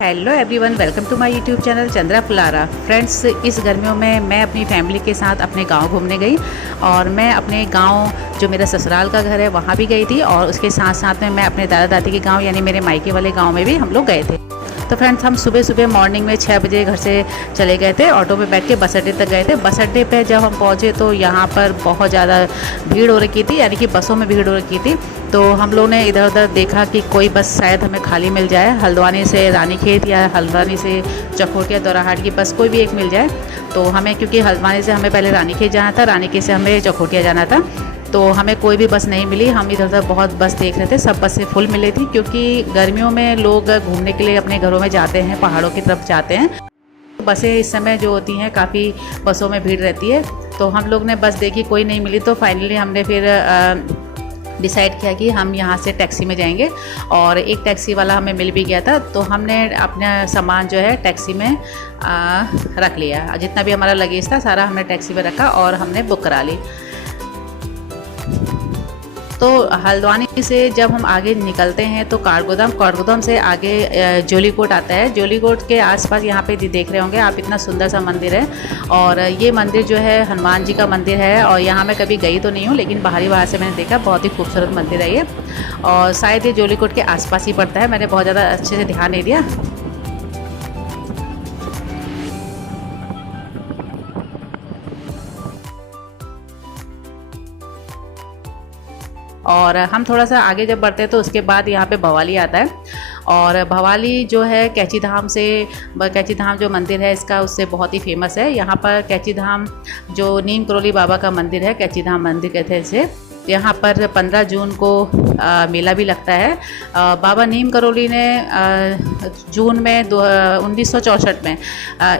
Hello everyone, welcome to my YouTube channel Chandra Phulara. Friends, इस गर्मियों में मैं अपनी फैमिली के साथ अपने गांव घूमने गई और मैं अपने गांव जो मेरा ससुराल का घर है वहां भी गई थी और उसके साथ साथ में मैं अपने दादा दादी के गांव यानी मेरे मायके वाले गांव में भी हम लोग गए थे। तो फ्रेंड्स, हम सुबह सुबह मॉर्निंग में 6 बजे घर से चले गए थे, ऑटो में बैठ के बस अड्डे तक गए थे। बस अड्डे पे जब हम पहुँचे तो यहाँ पर बहुत ज़्यादा भीड़ हो रखी थी, यानी कि बसों में भीड़ हो रखी थी। तो हम लोग ने इधर उधर देखा कि कोई बस शायद हमें खाली मिल जाए, हल्द्वानी से रानीखेत या हल्द्वानी से चकोटिया दौराहाट की बस कोई भी एक मिल जाए। तो हमें, क्योंकि हल्द्वानी से हमें पहले रानीखेत जाना था, रानीखेत से हमें चकोटिया जाना था, तो हमें कोई भी बस नहीं मिली। हम इधर उधर बहुत बस देख रहे थे, सब बसें फुल मिली थी, क्योंकि गर्मियों में लोग घूमने के लिए अपने घरों में जाते हैं, पहाड़ों की तरफ जाते हैं। बसें इस समय जो होती हैं काफ़ी बसों में भीड़ रहती है। तो हम लोग ने बस देखी, कोई नहीं मिली, तो फाइनली हमने फिर डिसाइड किया कि हम यहाँ से टैक्सी में जाएंगे। और एक टैक्सी वाला हमें मिल भी गया था, तो हमने अपना सामान जो है टैक्सी में रख लिया। जितना भी हमारा लगेज था सारा हमने टैक्सी में रखा और हमने बुक करा ली। तो हल्द्वानी से जब हम आगे निकलते हैं तो काठगोदाम से आगे जोलीकोट आता है। जोलीकोट के आसपास यहाँ पे देख रहे होंगे आप, इतना सुंदर सा मंदिर है। और ये मंदिर जो है हनुमान जी का मंदिर है, और यहाँ मैं कभी गई तो नहीं हूँ, लेकिन बाहर से मैंने देखा, बहुत ही खूबसूरत मंदिर है ये। और शायद ये जोलीकोट के आसपास ही पड़ता है, मैंने बहुत ज़्यादा अच्छे से ध्यान नहीं दिया। और हम थोड़ा सा आगे जब बढ़ते हैं तो उसके बाद यहाँ पे भवाली आता है। और भवाली जो है कैची धाम जो मंदिर है इसका, उससे बहुत ही फेमस है। यहाँ पर कैची धाम जो नीम करोली बाबा का मंदिर है, कैची धाम मंदिर कहते हैं इसे। यहाँ पर 15 जून को मेला भी लगता है। बाबा नीम करोली ने जून में 1964 में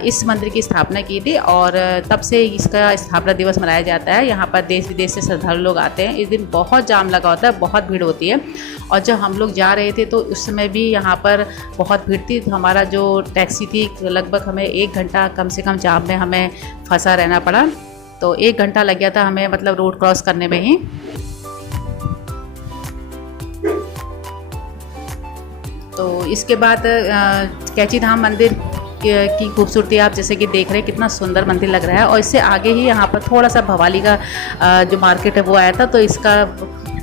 इस मंदिर की स्थापना की थी, और तब से इसका स्थापना दिवस मनाया जाता है। यहाँ पर देश विदेश से श्रद्धालु लोग आते हैं। इस दिन बहुत जाम लगा होता है, बहुत भीड़ होती है। और जब हम लोग जा रहे थे तो उस समय भी यहाँ पर बहुत भीड़ थी। तो हमारा जो टैक्सी थी, लगभग हमें 1 घंटा कम से कम जाम में हमें फंसा रहना पड़ा। तो 1 घंटा लग गया था हमें, मतलब रोड क्रॉस करने में ही। तो इसके बाद कैची धाम मंदिर की खूबसूरती आप जैसे कि देख रहे हैं, कितना सुंदर मंदिर लग रहा है। और इससे आगे ही यहाँ पर थोड़ा सा भवाली का जो मार्केट है वो आया था। तो इसका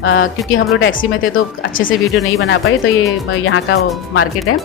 क्योंकि हम लोग टैक्सी में थे तो अच्छे से वीडियो नहीं बना पाई, तो ये यहाँ का मार्केट है।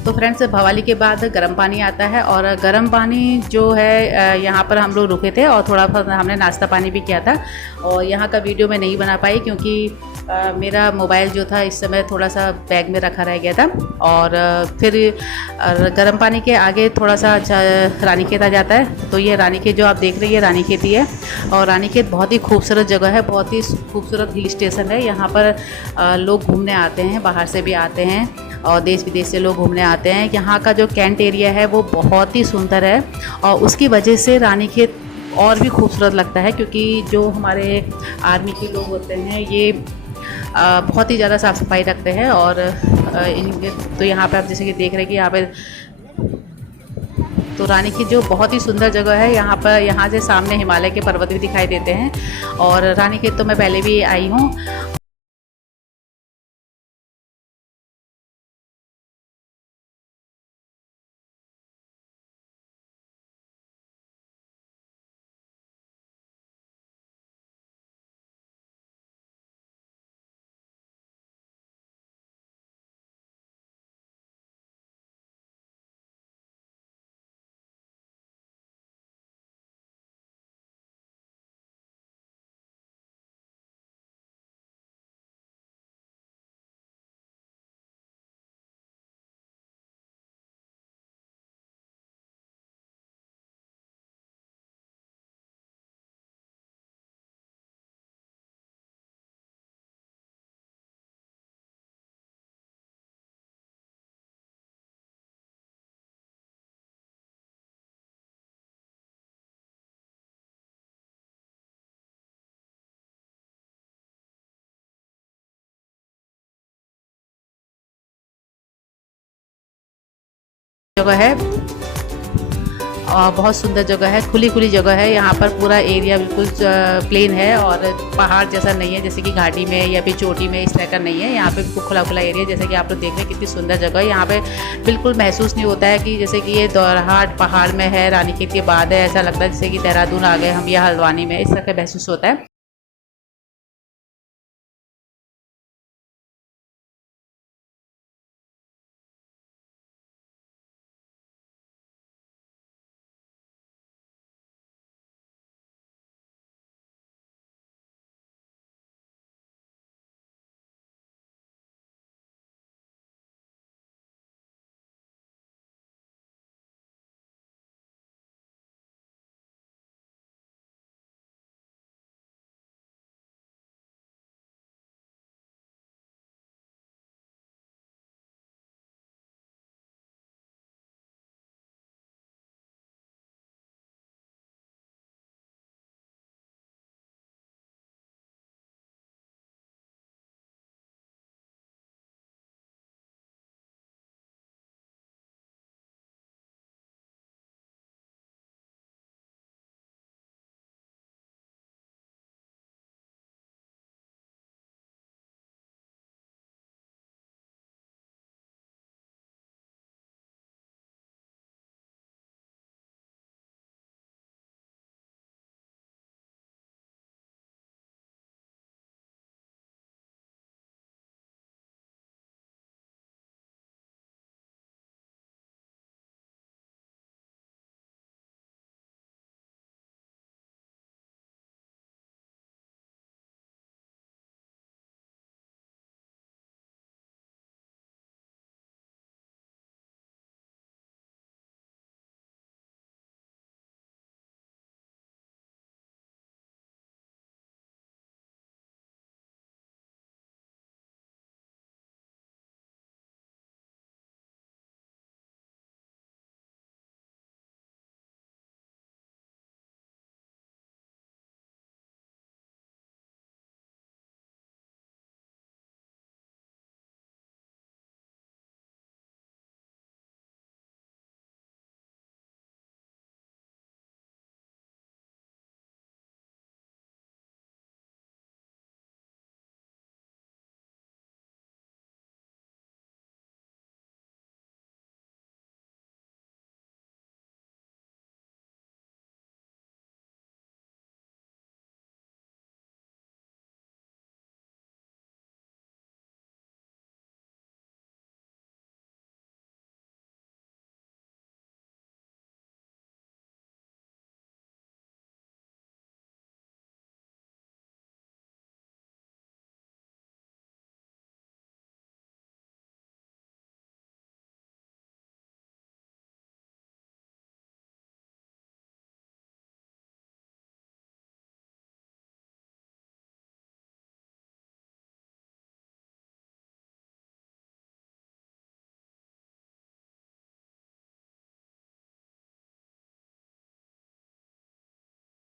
तो फ्रेंड्स, भवाली के बाद गर्म पानी आता है, और गर्म पानी जो है यहाँ पर हम लोग रुके थे और थोड़ा बहुत हमने नाश्ता पानी भी किया था। और यहाँ का वीडियो मैं नहीं बना पाई, क्योंकि मेरा मोबाइल जो था इस समय थोड़ा सा बैग में रखा रह गया था। और फिर गर्म पानी के आगे थोड़ा सा रानीखेत आ जाता है। तो ये रानीखेत जो आप देख रहे हैं, ये रानीखेत ही है। और रानीखेत बहुत ही खूबसूरत जगह है, बहुत ही खूबसूरत हिल स्टेशन है। यहाँ पर लोग घूमने आते हैं, बाहर से भी आते हैं और देश विदेश से लोग घूमने आते हैं। यहाँ का जो कैंट एरिया है वो बहुत ही सुंदर है, और उसकी वजह से रानीखेत और भी खूबसूरत लगता है, क्योंकि जो हमारे आर्मी के लोग होते हैं ये बहुत ही ज़्यादा साफ़ सफाई रखते हैं। और इनके तो यहाँ पे आप जैसे कि देख रहे हैं कि यहाँ पे तो रानीखेत जो बहुत ही सुंदर जगह है। यहाँ से सामने हिमालय के पर्वत भी दिखाई देते हैं। और रानीखेत तो मैं पहले भी आई हूँ। जगह है और बहुत सुंदर जगह है, खुली खुली जगह है। यहाँ पर पूरा एरिया बिल्कुल प्लेन है और पहाड़ जैसा नहीं है, जैसे कि घाटी में या फिर चोटी में इस तरह का नहीं है। यहाँ पे बिल्कुल खुला खुला एरिया, जैसे कि आप लोग देख रहे हैं कितनी सुंदर जगह है। यहाँ पे बिल्कुल महसूस नहीं होता है कि जैसे कि ये दौराहाट पहाड़ में है, रानीखेत के बाद है। ऐसा लगता है जैसे कि देहरादून आ गए हम या हल्द्वानी में, इस तरह का महसूस होता है।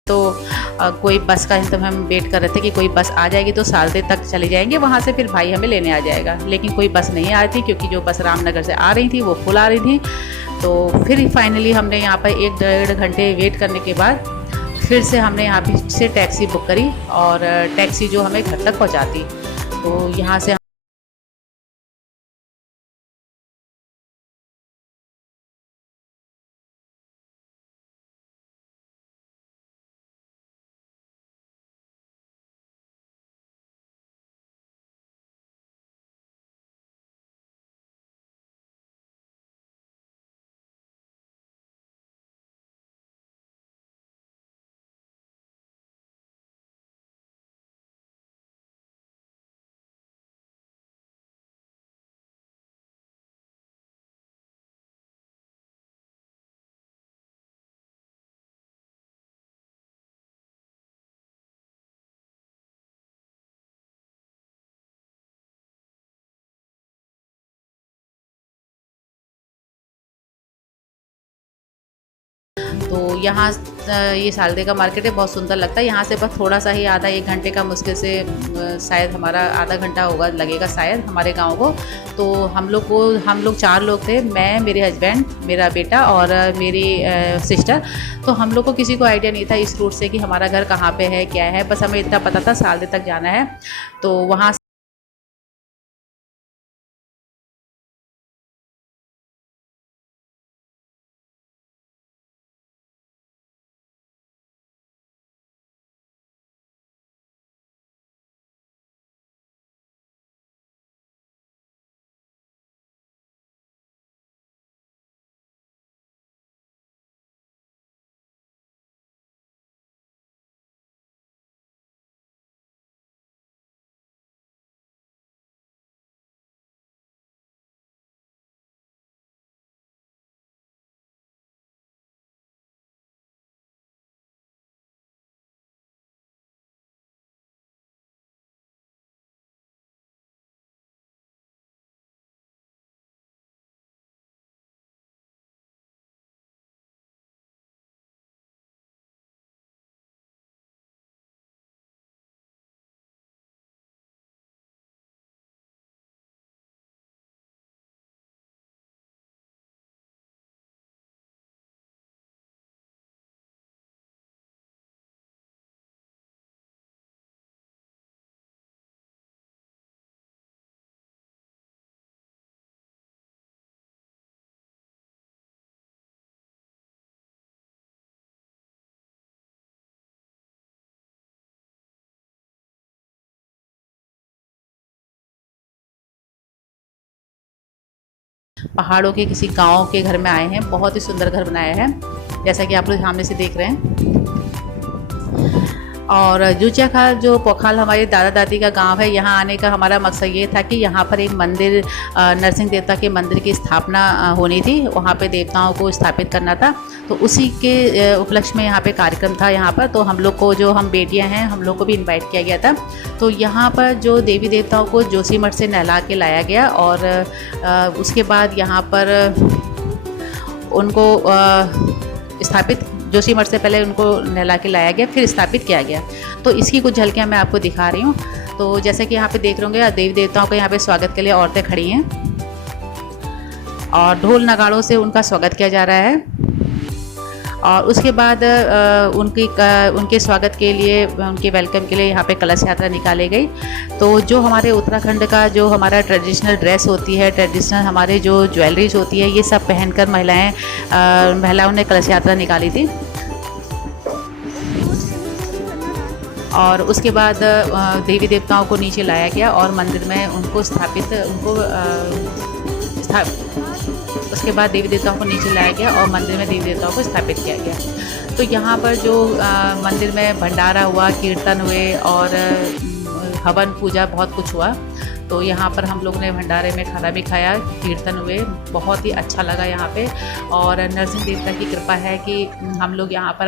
तो कोई बस का हम वेट कर रहे थे कि कोई बस आ जाएगी तो सालदे तक चले जाएंगे, वहाँ से फिर भाई हमें लेने आ जाएगा। लेकिन कोई बस नहीं आ रही थी, क्योंकि जो बस रामनगर से आ रही थी वो फुल आ रही थी। तो फिर फाइनली हमने यहाँ पर 1 डेढ़ घंटे वेट करने के बाद फिर से हमने यहाँ पे से टैक्सी बुक करी, और टैक्सी जो हमें घर तक पहुँचाती। तो यहाँ से तो यहाँ ये सालदे का मार्केट है, बहुत सुंदर लगता है। यहाँ से बस थोड़ा सा ही आधा 1 घंटे का मुश्किल से शायद हमारा आधा घंटा होगा लगेगा शायद हमारे गांव को। तो हम लोग 4 लोग थे, मैं, मेरे हस्बैंड, मेरा बेटा और मेरी सिस्टर। तो हम लोग को किसी को आइडिया नहीं था इस रूट से कि हमारा घर कहाँ पे है, क्या है। बस हमें इतना पता था सालदे तक जाना है। तो वहाँ पहाड़ों के किसी गांव के घर में आए हैं। बहुत ही सुंदर घर बनाया है, जैसा कि आप लोग सामने से देख रहे हैं। और जूचिया खाल जो पोखाल हमारे दादा दादी का गांव है, यहाँ आने का हमारा मकसद ये था कि यहाँ पर एक मंदिर, नरसिंह देवता के मंदिर की स्थापना होनी थी। वहाँ पे देवताओं को स्थापित करना था। तो उसी के उपलक्ष्य में यहाँ पे कार्यक्रम था यहाँ पर। तो हम लोग को, जो हम बेटियाँ हैं, हम लोग को भी इनवाइट किया गया था। तो यहाँ पर जो देवी देवताओं को जोशीमठ से नहला के लाया गया और उसके बाद यहाँ पर उनको स्थापित, जोशीमठ से पहले उनको नहला के लाया गया, फिर स्थापित किया गया। तो इसकी कुछ झलकियाँ मैं आपको दिखा रही हूँ। तो जैसे कि यहाँ पे देख रहे होंगे, देवी देवताओं के यहाँ पे स्वागत के लिए औरतें खड़ी हैं और ढोल नगाड़ों से उनका स्वागत किया जा रहा है। और उसके बाद उनके स्वागत के लिए, उनके वेलकम के लिए यहाँ पे कलश यात्रा निकाली गई। तो जो हमारे उत्तराखंड का जो हमारा ट्रेडिशनल ड्रेस होती है, ट्रेडिशनल हमारे जो ज्वेलरीज होती है, ये सब पहनकर महिलाओं ने कलश यात्रा निकाली थी। और उसके बाद देवी देवताओं को नीचे लाया गया और मंदिर में उनको उसके बाद देवी देवताओं को नीचे लाया गया और मंदिर में देवी देवताओं को स्थापित किया गया। तो यहाँ पर जो मंदिर में भंडारा हुआ, कीर्तन हुए और हवन पूजा बहुत कुछ हुआ। तो यहाँ पर हम लोग ने भंडारे में खाना भी खाया, कीर्तन हुए, बहुत ही अच्छा लगा यहाँ पे। और नरसिंह देवता की कृपा है कि हम लोग यहाँ पर